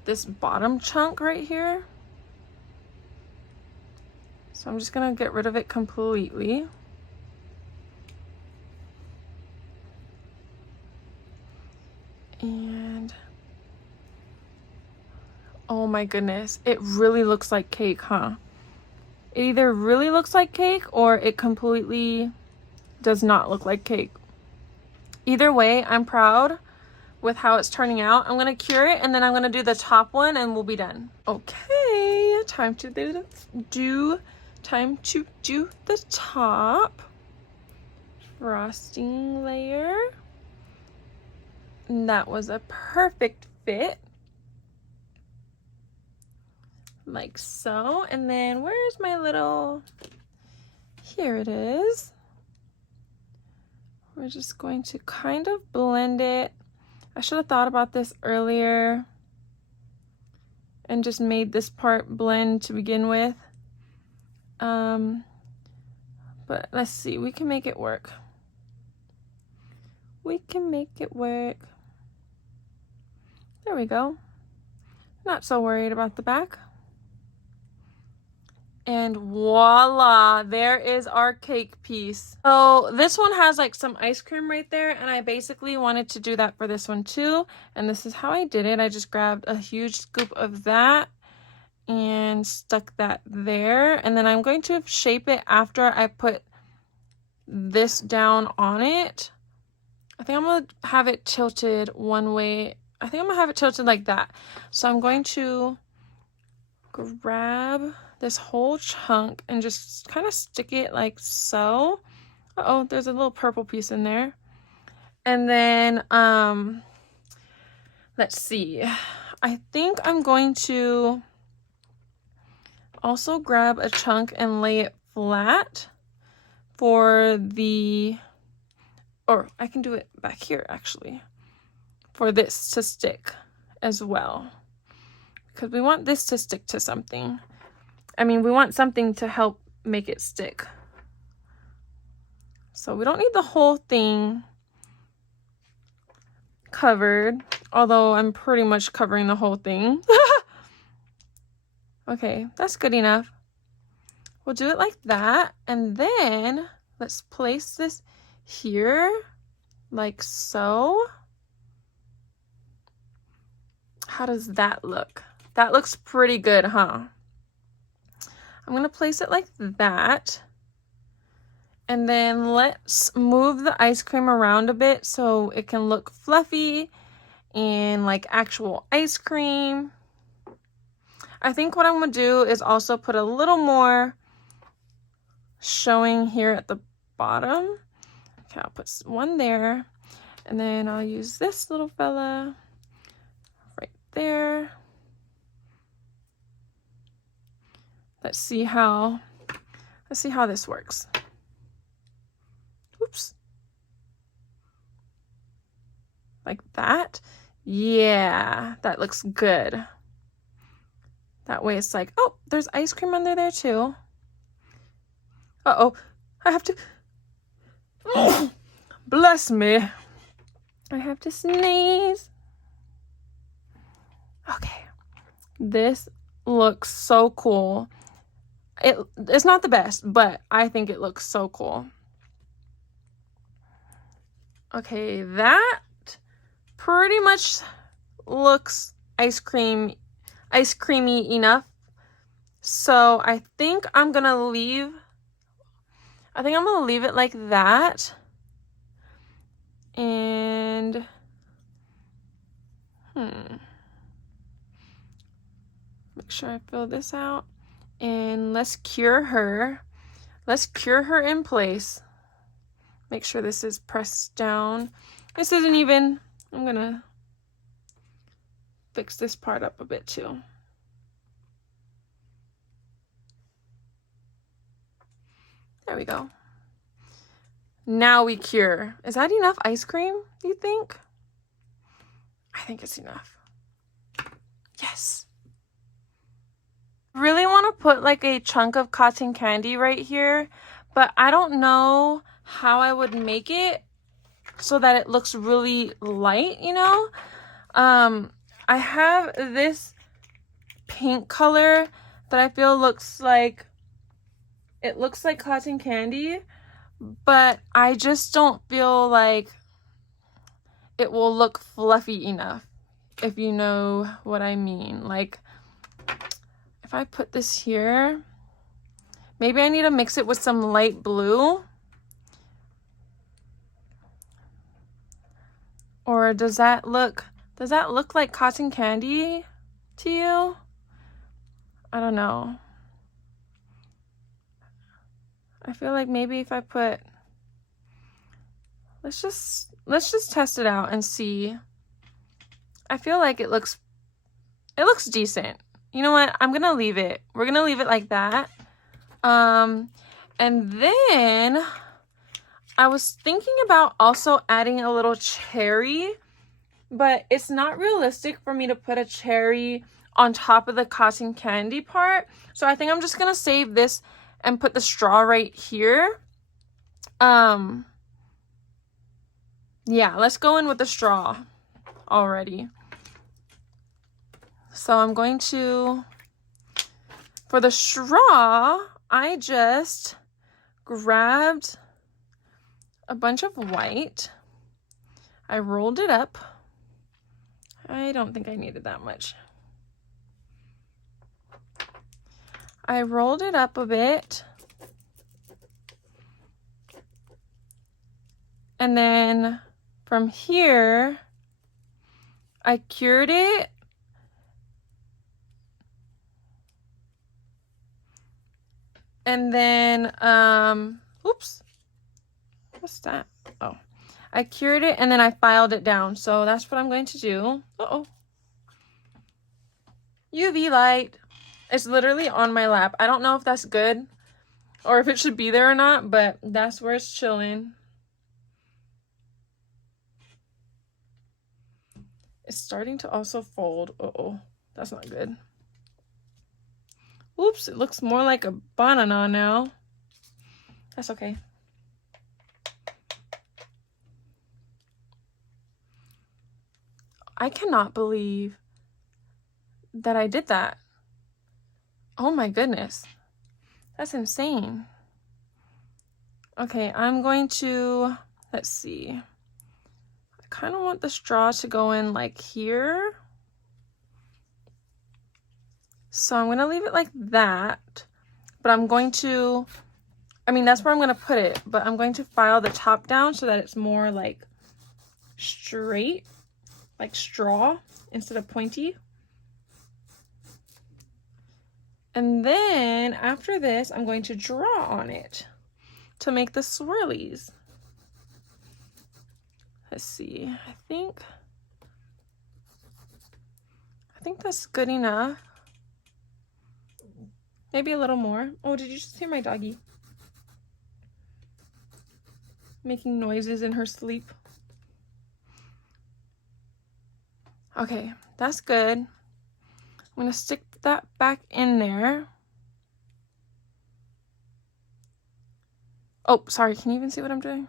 this bottom chunk right here. So I'm just gonna get rid of it completely. And oh my goodness, it really looks like cake, huh? It either really looks like cake or it completely does not look like cake. Either way, I'm proud with how it's turning out. I'm gonna cure it and then I'm gonna do the top one and we'll be done. Okay, time to do the top frosting layer. And that was a perfect fit. Like so. And then where's my little, here it is. We're just going to kind of blend it. I should have thought about this earlier and just made this part blend to begin with. But let's see, we can make it work. We can make it work. There we go. Not so worried about the back. And voila, there is our cake piece. So this one has like some ice cream right there, and I basically wanted to do that for this one too. And this is how I did it. I just grabbed a huge scoop of that and stuck that there. And then I'm going to shape it after I put this down on it. I think I'm gonna have it tilted one way. I think I'm gonna have it tilted like that. So I'm going to grab this whole chunk and just kind of stick it like so. Uh-oh, there's a little purple piece in there. And then let's see, I think I'm going to also grab a chunk and lay it flat for the, or I can do it back here actually, for this to stick as well, because we want this to stick to something. I mean, we want something to help make it stick. So we don't need the whole thing covered, although I'm pretty much covering the whole thing. Okay, that's good enough. We'll do it like that, and then let's place this here like so. How does that look? That looks pretty good, huh? I'm gonna place it like that. And then let's move the ice cream around a bit so it can look fluffy and like actual ice cream. I think what I'm gonna do is also put a little more showing here at the bottom. Okay, I'll put one there, and then I'll use this little fella right there. Let's see how this works. Oops. Like that. Yeah, that looks good. That way it's like, oh, there's ice cream under there too. Uh-oh, I have to, bless me. I have to sneeze. Okay, this looks so cool. It's not the best, but I think it looks so cool. Okay, that pretty much looks ice creamy enough. So I think I'm gonna leave it like that. And make sure I fill this out. And let's cure her. Let's cure her in place. Make sure this is pressed down. This isn't even, I'm gonna fix this part up a bit too. There we go. Now we cure. Is that enough ice cream, do you think? I think it's enough. Yes. Really want to put like a chunk of cotton candy right here, but I don't know how I would make it so that it looks really light, you know? I have this pink color that I feel looks like cotton candy, but I just don't feel like it will look fluffy enough, if you know what I mean. Like, if I put this here, maybe I need to mix it with some light blue. Or does that look like cotton candy to you? I don't know. I feel like maybe if I put, let's just test it out and see. I feel like it looks decent. You know what? I'm gonna leave it. We're gonna leave it like that. And then I was thinking about also adding a little cherry, but it's not realistic for me to put a cherry on top of the cotton candy part. So I think I'm just gonna save this and put the straw right here. Yeah, let's go in with the straw already. So I'm going to, for the straw, I just grabbed a bunch of white. I rolled it up. I don't think I needed that much. I rolled it up a bit. And then from here, I cured it. And then, oops, what's that? Oh, I cured it and then I filed it down. So that's what I'm going to do. Uh-oh. UV light. It's literally on my lap. I don't know if that's good or if it should be there or not, but that's where it's chilling. It's starting to also fold. Uh-oh, that's not good. Oops, it looks more like a banana now. That's okay. I cannot believe that I did that. Oh my goodness. That's insane. Okay, I'm going to, let's see. I kind of want the straw to go in like here. So I'm going to leave it like that. But I'm going to, I mean, that's where I'm going to put it. But I'm going to file the top down so that it's more like straight, like straw instead of pointy. And then after this, I'm going to draw on it to make the swirlies. Let's see, I think that's good enough. Maybe a little more. Oh, did you just hear my doggy making noises in her sleep? Okay, that's good. I'm gonna stick that back in there. Oh, sorry, can you even see what I'm doing?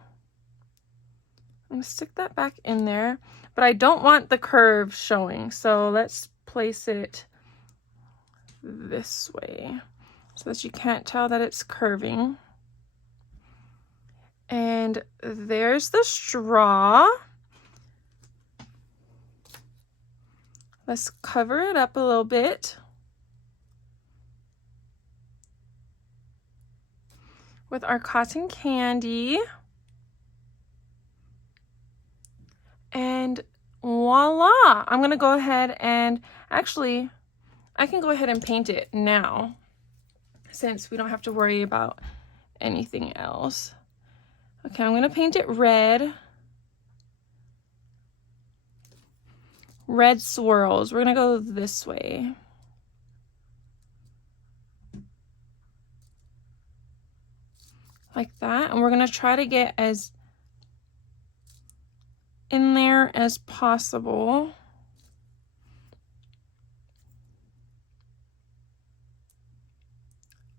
I'm gonna stick that back in there, but I don't want the curve showing, so let's place it this way so that you can't tell that it's curving. And there's the straw. Let's cover it up a little bit with our cotton candy. And voila! I'm gonna go ahead and actually, I can go ahead and paint it now since we don't have to worry about anything else. Okay, I'm gonna paint it red. Red swirls. We're gonna go this way. Like that. And we're gonna try to get as in there as possible.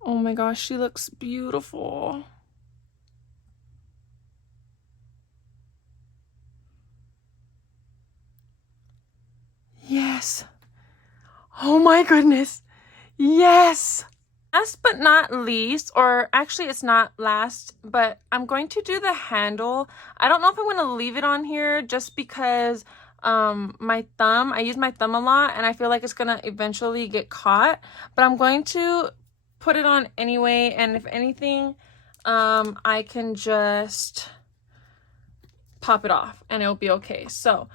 Oh my gosh, she looks beautiful. Yes. Oh my goodness. Yes. Last but not least, or actually it's not last, but I'm going to do the handle. I don't know if I'm going to leave it on here just because my thumb, I use my thumb a lot and I feel like it's going to eventually get caught, but I'm going to put it on anyway, and if anything, I can just pop it off and it'll be okay. So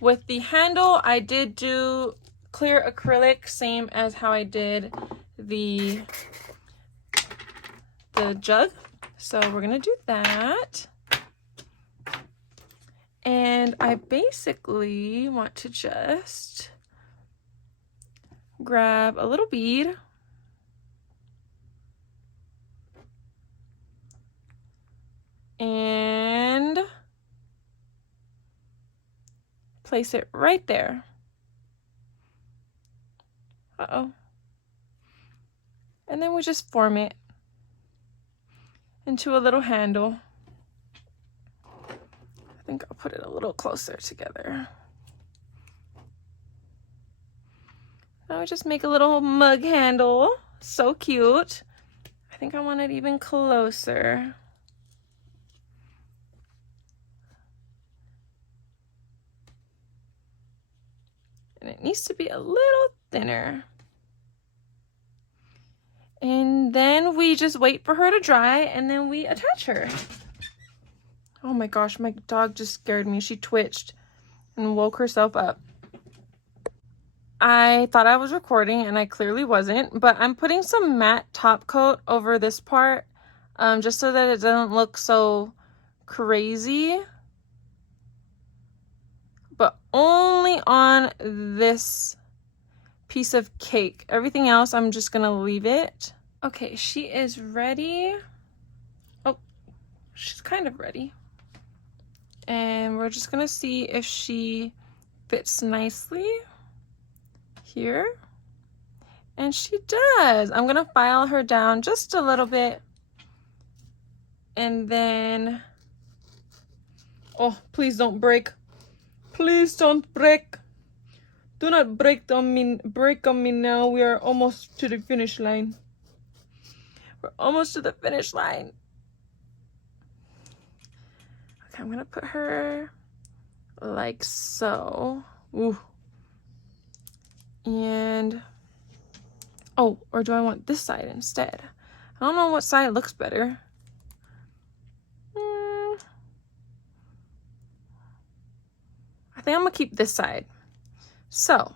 With the handle, I did do clear acrylic, same as how I did the jug. So we're gonna do that. And I basically want to just grab a little bead and place it right there. Uh-oh. And then we just form it into a little handle. I think I'll put it a little closer together. Now we just make a little mug handle. So cute. I think I want it even closer. And it needs to be a little thinner. And then we just wait for her to dry and then we attach her. Oh my gosh, my dog just scared me. She twitched and woke herself up. I thought I was recording and I clearly wasn't, but I'm putting some matte top coat over this part just so that it doesn't look so crazy. But only on this piece of cake. Everything else, I'm just gonna leave it. Okay, she is ready. Oh, she's kind of ready. And we're just gonna see if she fits nicely here. And she does. I'm gonna file her down just a little bit. And then, oh, please don't break. Please don't break. Do not break on me now. We are almost to the finish line. We're almost to the finish line. Okay, I'm gonna put her like so. Ooh. And, oh, or do I want this side instead? I don't know what side looks better. I think I'm gonna keep this side. So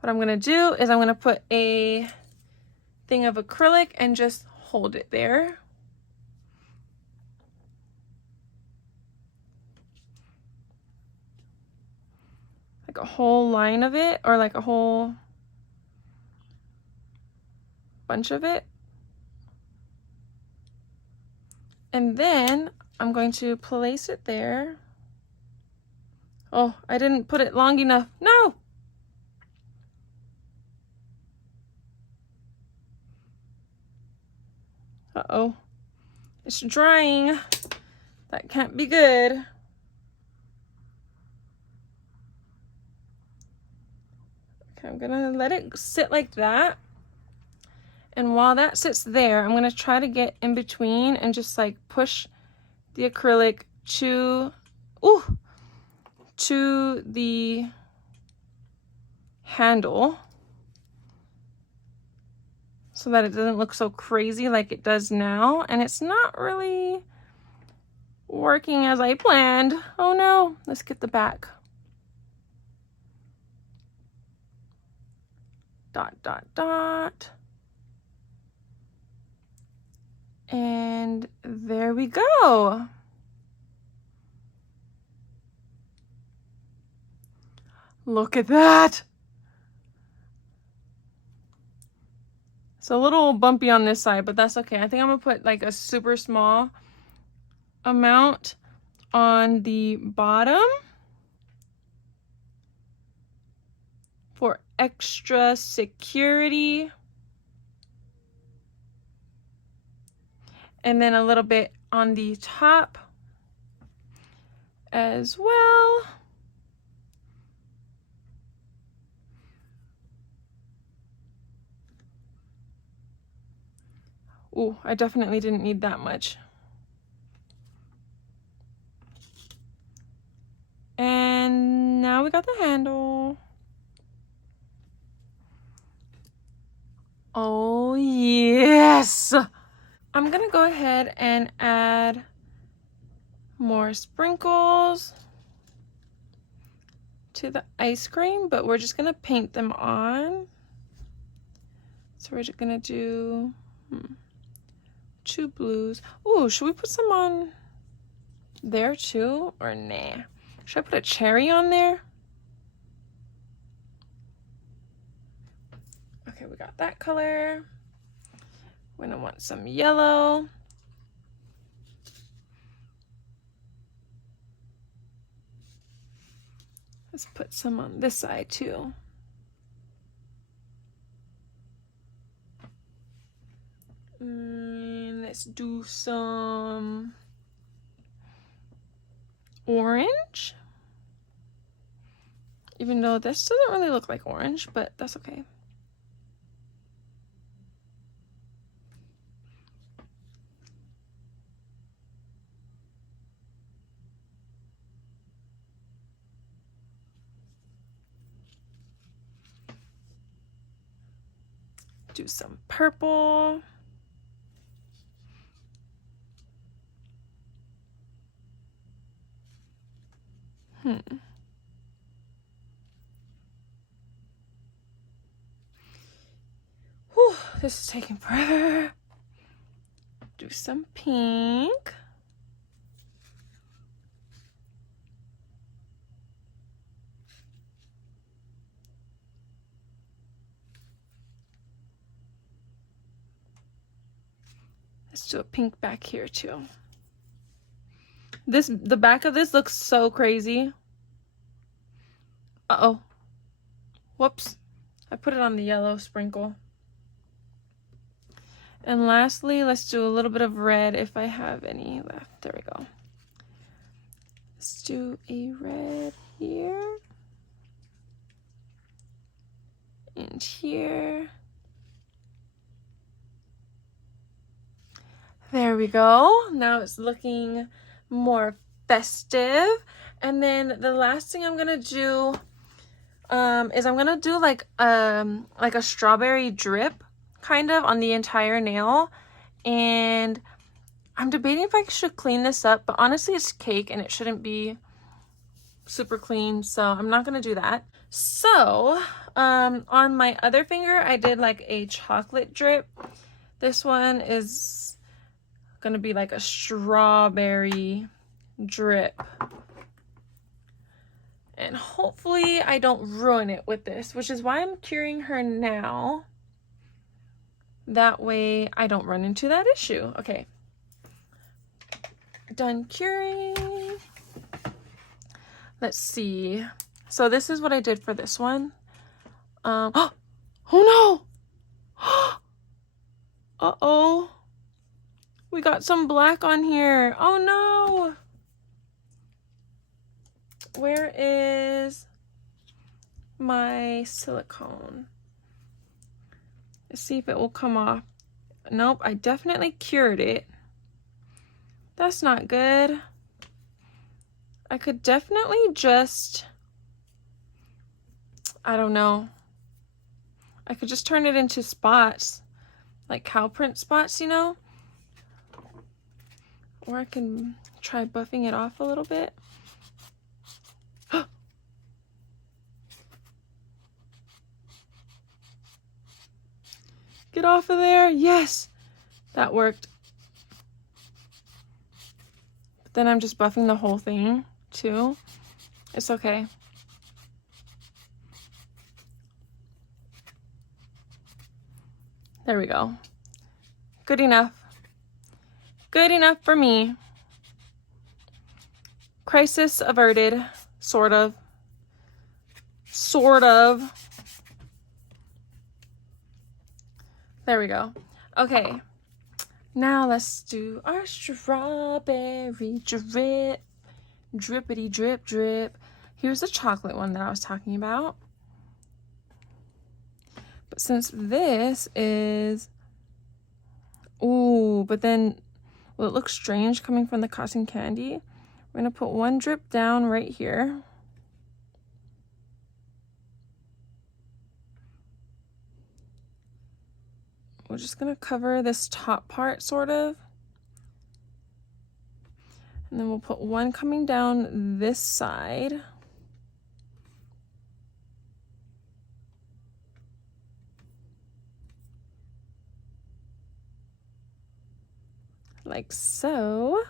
what I'm gonna do is I'm gonna put a thing of acrylic and just hold it there. Like a whole line of it, or like a whole bunch of it. And then I'm going to place it there. Oh, I didn't put it long enough. No! Uh-oh. It's drying. That can't be good. Okay, I'm gonna let it sit like that. And while that sits there, I'm gonna try to get in between and just like push the acrylic to the handle so that it doesn't look so crazy like it does now. And it's not really working as I planned. Oh no, let's get the back. Dot, dot, dot. And there we go. Look at that. It's a little bumpy on this side, but that's okay. I think I'm gonna put like a super small amount on the bottom for extra security. And then a little bit on the top as well. Ooh, I definitely didn't need that much. And now we got the handle. Oh yes! I'm gonna go ahead and add more sprinkles to the ice cream, but we're just gonna paint them on. So we're just gonna do 2 blues. Ooh, should we put some on there too, or nah? Should I put a cherry on there? Okay, we got that color. We're gonna want some yellow. Let's put some on this side too. And let's do some orange. Even though this doesn't really look like orange, but that's okay. Do some purple. Whew, this is taking forever. Do some pink. Let's do a pink back here too. The back of this looks so crazy. Uh-oh. Whoops. I put it on the yellow sprinkle. And lastly, let's do a little bit of red if I have any left. There we go. Let's do a red here. And here. There we go. Now it's looking more festive. And then the last thing I'm gonna do is I'm gonna do like a strawberry drip kind of on the entire nail. And I'm debating if I should clean this up, but honestly it's cake and it shouldn't be super clean, so I'm not gonna do that. So on my other finger I did like a chocolate drip. This one is gonna be like a strawberry drip, and hopefully I don't ruin it with this, which is why I'm curing her now. That way I don't run into that issue. Okay, done curing. Let's see. So this is what I did for this one. Oh no! Uh-oh. We got some black on here. Oh no! Where is my silicone? Let's see if it will come off. Nope, I definitely cured it. That's not good. I could definitely just, I don't know. I could just turn it into spots, like cow print spots, you know? Or I can try buffing it off a little bit. Get off of there. Yes, that worked. But then I'm just buffing the whole thing too. It's okay. There we go. Good enough. Good enough for me. Crisis averted, sort of. Sort of. There we go. Okay. Now let's do our strawberry drip. Drippity drip drip. Here's the chocolate one that I was talking about. But since this is... Ooh, but then... Well, it looks strange coming from the cotton candy. We're going to put one drip down right here. We're just going to cover this top part, sort of. And then we'll put one coming down this side. like so.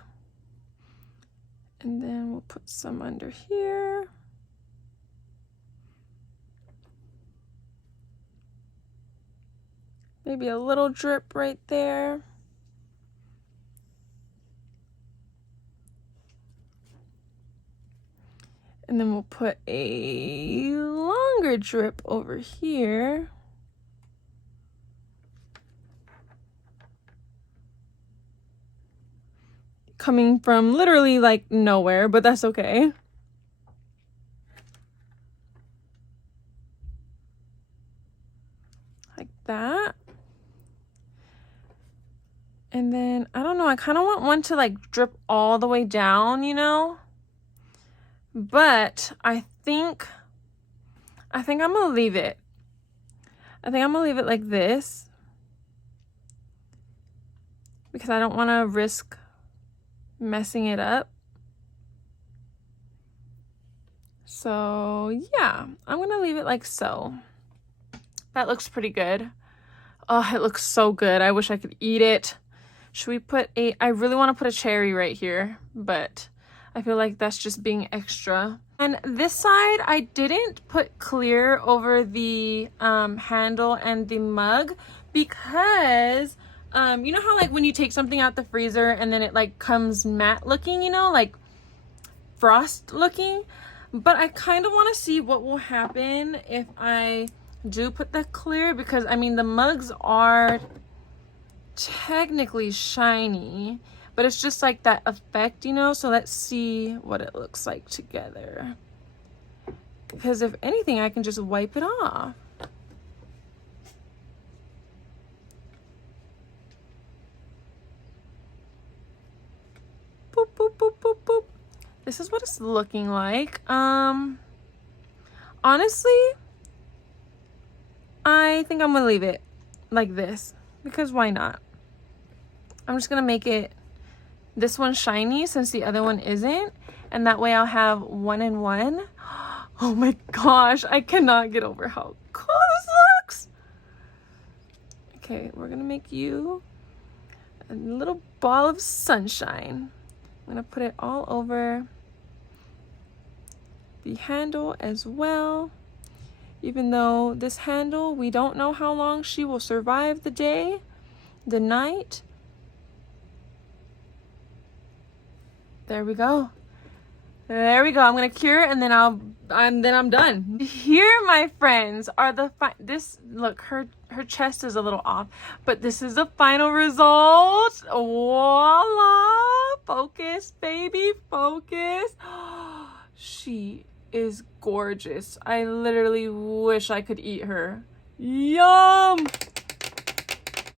And then we'll put some under here. Maybe a little drip right there. And then we'll put a longer drip over here. Coming from literally like nowhere, but that's okay. Like that. And then, I don't know, I kind of want one to like drip all the way down, you know? But I think I'm gonna leave it. I think I'm gonna leave it like this. Because I don't want to risk messing it up. So yeah, I'm gonna leave it like so. That looks pretty good. Oh, it looks so good. I wish I could eat it. Should we put I really want to put a cherry right here, but I feel like that's just being extra. And this side, I didn't put clear over the handle and the mug because you know how like when you take something out the freezer and then it like comes matte looking, you know, like frost looking. But I kind of want to see what will happen if I do put the clear, because I mean the mugs are technically shiny, but it's just like that effect, you know. So let's see what it looks like together, because if anything I can just wipe it off. Boop, boop, boop, boop, boop. This is what it's looking like. Honestly, I think I'm gonna leave it like this, because why not? I'm just gonna make it this one shiny since the other one isn't, and that way I'll have 1 and 1. Oh my gosh, I cannot get over how cool this looks. Okay, we're gonna make you a little ball of sunshine. I'm gonna put it all over the handle as well, even though this handle, we don't know how long she will survive the day, the night. There we go. There we go. I'm gonna cure, and then I'm done. Here, my friends, are the look, her chest is a little off, but this is the final result. Voila! Focus, baby, focus. She is gorgeous. I literally wish I could eat her. Yum!